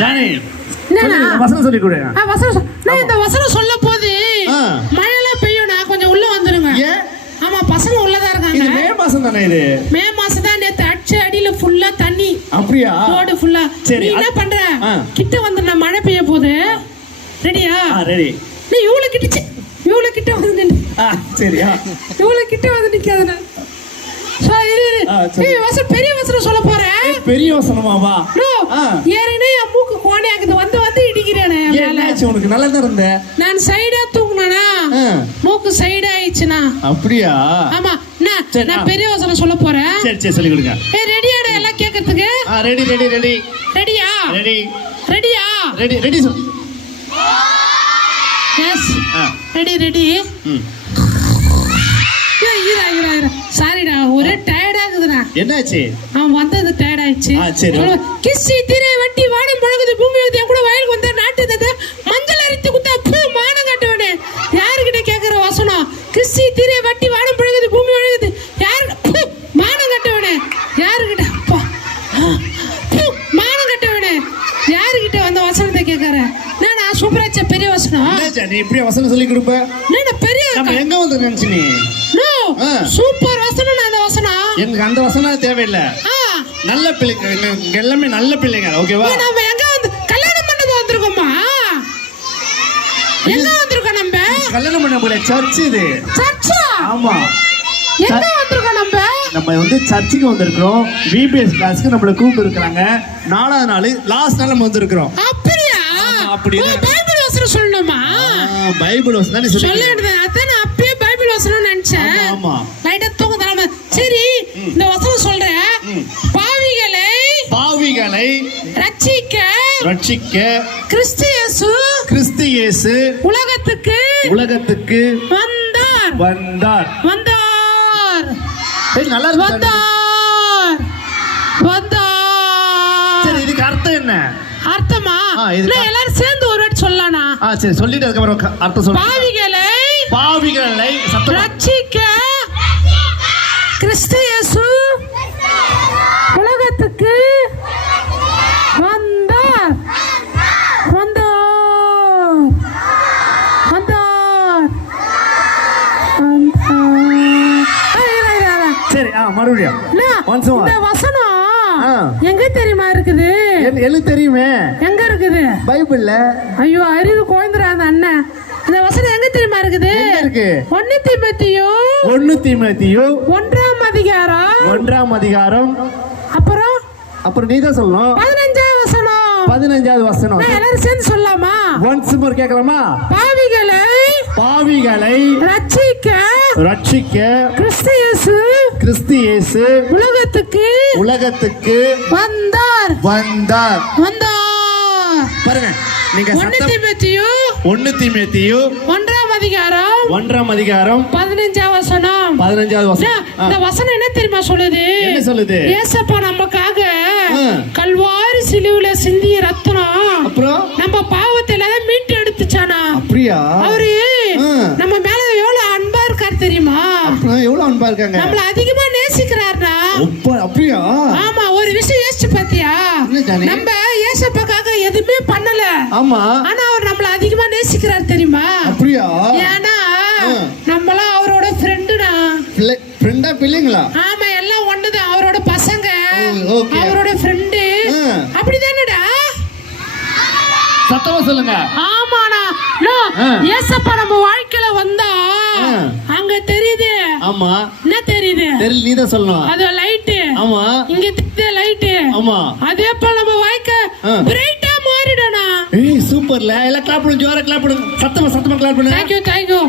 Johnny என்னண்ணா? வசனம் சொல்லி கொடு. நான் இந்த வசனம் சொல்ல போது மழையெல்லாம் பெய்யும்னா கொஞ்சம் உள்ள வந்துருங்க. ஏன்? ஆமா, பசங்க உள்ளதா இது இருக்காங்க. மே மாசம் தானே இது? மே மாசம் தான். நேத்து அடிச்ச அடியில ஃபுல்லா தண்ணி. அப்படியா? ரோடு ஃபுல்லா. சரி, நீ என்ன பண்ற? கிட்ட வந்து நான் மழை பெய்ய போகுது. ரெடியா? ரெடி. நீ இவ்வளவு கிட்ட வந்து நின்னு. சரியா? இவ்வளவு கிட்ட வந்து நிக்காதடா. பெரிய வசனம் சொல்ல போறேன். பெரிய வசனமா? வா. ஏறினே என் மூக்கு கோணி ஆகுது. வந்து இடிக்கிறேனே. உனக்கு நல்லா தான் இருந்த. நான் சைடா தூக்குனா மூக்கு சைடா ஆயிடுச்சுனா. அப்படியா? ஆமா. நான் பெரிய வசனம் சொல்ல போறேன். சரி சொல்லி கொடுங்க. ரெடியாடா எல்லாம் கேட்கறதுக்கு? ரெடி. ரெடியா? ரெடியா? ரெடி சொல்லு. எஸ். ரெடி. சாரிடா, ஒரே டயர்ட் ஆகுதுடா. என்னாச்சு? அவன் வந்தது டயர்ட் ஆயிடுச்சு. சரி. கிஸ்ஸி திரை வட்டி வானம் முழங்குது பூமி வந்து என் கூட வயலுக்கு வந்த நாட்டு மஞ்சள் அரித்து குத்தா பூ மானம் காட்டுவனே. யாருக்கிட்ட கேட்கிற வசனம்? கிஸ்ஸி திரை வட்டி வானம் முழங்குது பூமி ஒழுகுது யாரு மானம் கட்டவனே. யாருக்கிட்ட மானம் கட்டவனே? யாருக்கிட்ட வந்த வசனத்தை கேட்கற? நான் சூப்பராச்ச பெரிய வசனம். நீ இப்படி வசனம் சொல்லி கொடுப்ப? பெரிய எங்க வந்து நினைச்சு நீ? சூப்பர் வசனம். அந்த வசனம் எனக்கு அந்த வசனம் தேவையில்லை. நல்ல பிள்ளைங்க எல்லாமே நல்ல பிள்ளைங்க. ஓகேவா? நம்ம எங்க வந்து கல்யாணம் பண்ணது வந்திருக்கோமா? எங்க வந்திருக்கோம் நம்ம? கல்யாணம் பண்ண போல சர்ச் இது. சர்ச்சா? ஆமா. எங்க வந்திருக்கோம் நம்ம வந்து சர்ச்சுக்கு வந்திருக்கிறோம். விபிஎஸ் கிளாஸ்க்கு நம்மள கூப்பிட்டு இருக்காங்க. 4வது நாள் லாஸ்ட் நாள் நம்ம வந்திருக்கிறோம். அப்படியா? அப்படியே பைபிள் வசனம் சொல்லணுமா? பைபிள் வசனம் தானே சொல்லிடுது. அதான் நான் அப்பயே பைபிள் வசனம் நினைச்சேன். ஆமா. லைட்டா தூங்குதாம. சரி, இந்த வசனம் சொல்றேன். பாவிகளை ரட்சிக்க கிறிஸ்து இயேசு உலகத்துக்கு வந்தார். நல்லா சரி, இதுக்கு அர்த்தம் என்ன? அர்த்தமா? எல்லாரும் சேர்ந்து ஒரு வாட்டி சொல்லலாம்னா? சரி, சொல்லிட்டு அதுக்கப்புறம் அர்த்தம் சொல்ல. பாவிகளை ரட்சிக்க கிறிஸ்து இயேசு உலகத்துக்கு வந்தார். சரி, மறுபடியும் இந்த வசனம் எங்க தெரியுமா இருக்குது? எனக்கு தெரியுமே. எங்க இருக்குது? பைபிள்ல. ஐயோ, அறிவு கோயந்திரா அந்த அண்ணன். இந்த வசனம் எங்க தெரியுமா இருக்குது? 1 தீமோத்தேயு 1ஆம் அதிகாரம். அப்புறம் நீ தான் சொல்லணும். 15வது வசனம். எல்லாரும் சேர்ந்து சொல்லலாமா? ஒன்ஸ் மோர் கேட்கலாமா? பாவிகளை ரட்சிக்க கிறிஸ்து இயேசு உலகத்துக்கு வந்தார். பாருங்க, நீங்க 1 தீமோத்தேயு 1ஆம் அதிகாரம் 15வது வசனம். இந்த வசனம் என்ன தெரியுமா சொல்லுது? என்ன சொல்லுது? இயேசப்பா நமக்காக கல்வாரி சிலுவையில சிந்திய ரத்தம் அப்புறம் நம்ம பாவத்தை எல்லாம் மீட்டு எடுத்துச்சானா. அப்படியா? அவரு நம்ம மேல எவ்வளவு அன்பா இருக்காரு தெரியுமா? எவ்வளவு அன்பா இருக்காங்க. நம்மள அதிகமா நேசிக்கிறார்னா. அப்படியா? ஆமா. ஒரு விஷயம் யோசிச்சு பாத்தியா? நம்ம இயேசப்பாக்காக எதுவுமே பண்ணல. ஆமா. ஆனா அவர் நம்மள அதிகமா நேசிக்கிறார் தெரியுமா? அப்படியா? ஏன்னா நம்மளாம் அவரோட ஃப்ரெண்டுடா. ஃப்ரெண்டா பிள்ளைங்களா? ஆமா, எல்லாம் ஒண்ணுதான். அவரோட பசங்க, அவரோட ஃப்ரெண்டு. அப்படிதானடா? சத்தமா சொல்லுங்க. ஆமாடா. இயேசப்பா நம்ம வாழ்க்கையில வந்தா அங்க தெரியுது. ஆமா. என்ன தெரியுது? தெரியல, நீ தான் சொல்லணும். அது லைட். ஆமா. இங்க தெரியுது லைட். ஆமா. அதே போல நம்ம வாழ்க்கை பிரைட்டா மாறிடணும். சூப்பர்ல. எல்லாம் கிளாப் பண்ணுங்க, ஜோரா கிளாப் பண்ணுங்க. சத்தமா கிளாப் பண்ணுங்க. Thank you.